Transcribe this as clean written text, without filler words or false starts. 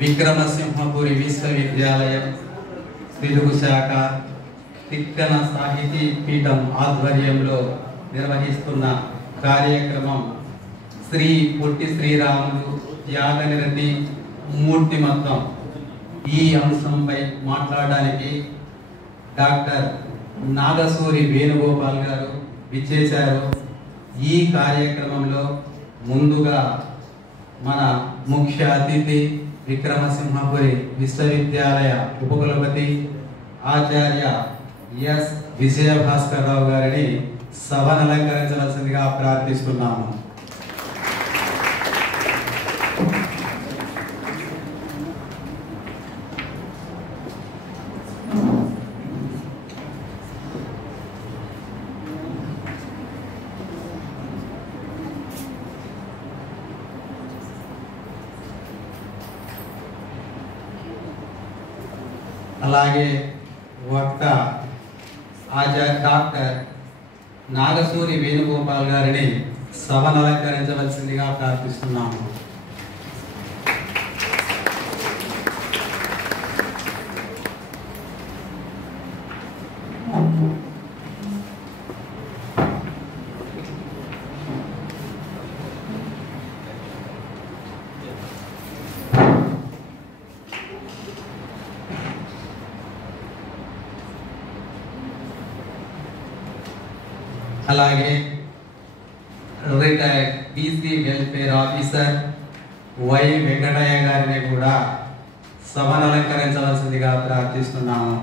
విక్రమసింహపురి విశ్వవిద్యాలయం తెలుగు శాఖ తిక్కన సాహితీ పీఠం ఆధ్వర్యంలో నిర్వహిస్తున్న కార్యక్రమం శ్రీ పొట్టి శ్రీరాములు త్యాగనిరతి మూర్తిమత్వం. ఈ అంశంపై మాట్లాడడానికి డాక్టర్ నాగసూరి వేణుగోపాల్ గారు విచ్చేశారు. ఈ కార్యక్రమంలో ముందుగా మన ముఖ్య అతిథి విక్రమసింహపురి విశ్వవిద్యాలయ ఉపకులపతి ఆచార్య ఎస్ విజయభాస్కర్ రావు గారిని సభను అలంకరించవలసిందిగా ప్రార్థిస్తున్నాము. అలాగే వక్త డాక్టర్ నాగసూరి వేణుగోపాల్ గారిని సభను అలంకరించవలసిందిగా ప్రార్థిస్తున్నాము. అలాగే retired BC welfare officer Y Venkataiah గారిని కూడా సభను అలంకరించవలసిందిగా ప్రార్థిస్తున్నాము.